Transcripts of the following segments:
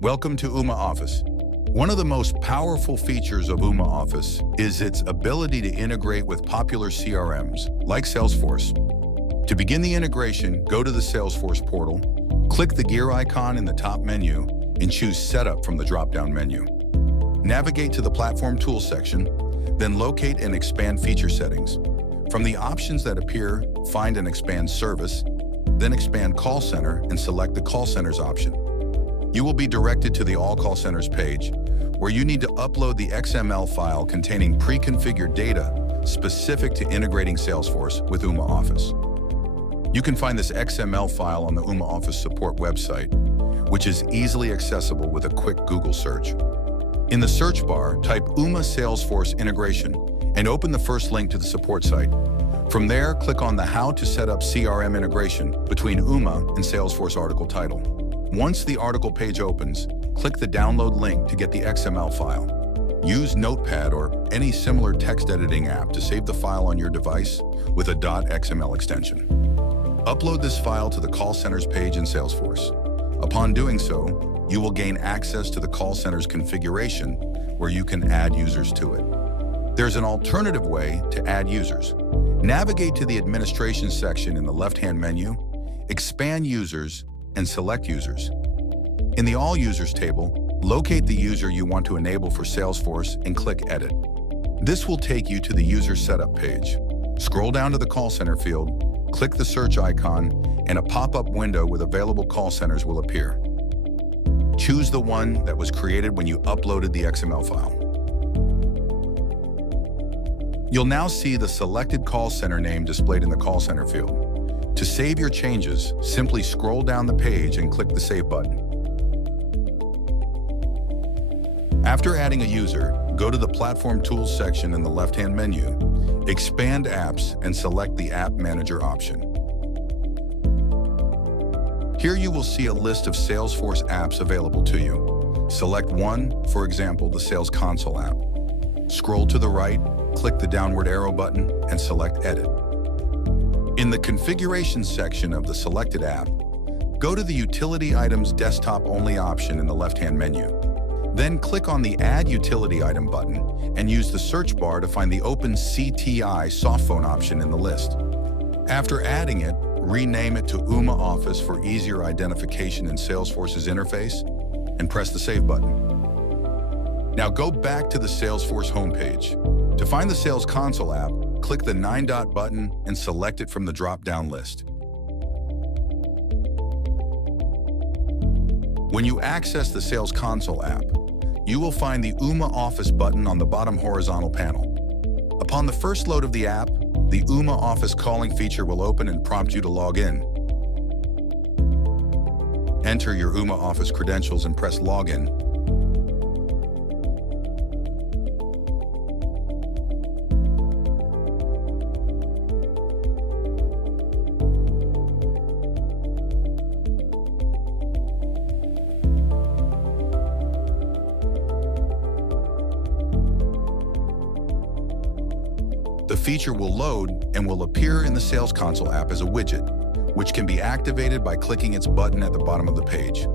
Welcome to Ooma Office. One of the most powerful features of Ooma Office is its ability to integrate with popular CRMs like Salesforce. To begin the integration, go to the Salesforce portal, click the gear icon in the top menu, and choose Setup from the drop-down menu. Navigate to the Platform Tools section, then locate and expand feature settings. From the options that appear, find and expand Service, then expand Call Center and select the Call Centers option. You will be directed to the All Call Centers page, where you need to upload the XML file containing pre-configured data specific to integrating Salesforce with Ooma Office. You can find this XML file on the Ooma Office support website, which is easily accessible with a quick Google search. In the search bar, type Ooma Salesforce integration and open the first link to the support site. From there, click on the How to Set Up CRM Integration between Ooma and Salesforce article title. Once the article page opens, click the download link to get the XML file. Use Notepad or any similar text editing app to save the file on your device with a .xml extension. Upload this file to the Call Centers page in Salesforce. Upon doing so, you will gain access to the Call Centers configuration where you can add users to it. There's an alternative way to add users. Navigate to the Administration section in the left-hand menu, expand Users, and select Users. In the All Users table, locate the user you want to enable for Salesforce and click Edit. This will take you to the User Setup page. Scroll down to the Call Center field, click the search icon, and a pop-up window with available call centers will appear. Choose the one that was created when you uploaded the XML file. You'll now see the selected call center name displayed in the Call Center field. To save your changes, simply scroll down the page and click the Save button. After adding a user, go to the Platform Tools section in the left-hand menu, expand Apps, and select the App Manager option. Here you will see a list of Salesforce apps available to you. Select one, for example, the Sales Console app. Scroll to the right, click the downward arrow button, and select Edit. In the Configuration section of the selected app, go to the Utility Items Desktop Only option in the left-hand menu. Then click on the Add Utility Item button and use the search bar to find the Open CTI softphone option in the list. After adding it, rename it to Ooma Office for easier identification in Salesforce's interface, and press the Save button. Now go back to the Salesforce homepage. To find the Sales Console app, click the 9-dot button and select it from the drop-down list. When you access the Sales Console app, you will find the Ooma Office button on the bottom horizontal panel. Upon the first load of the app, the Ooma Office calling feature will open and prompt you to log in. Enter your Ooma Office credentials and press Login. The feature will load and will appear in the Sales Console app as a widget, which can be activated by clicking its button at the bottom of the page.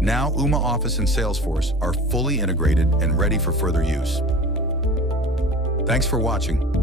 Now, Ooma Office and Salesforce are fully integrated and ready for further use. Thanks for watching.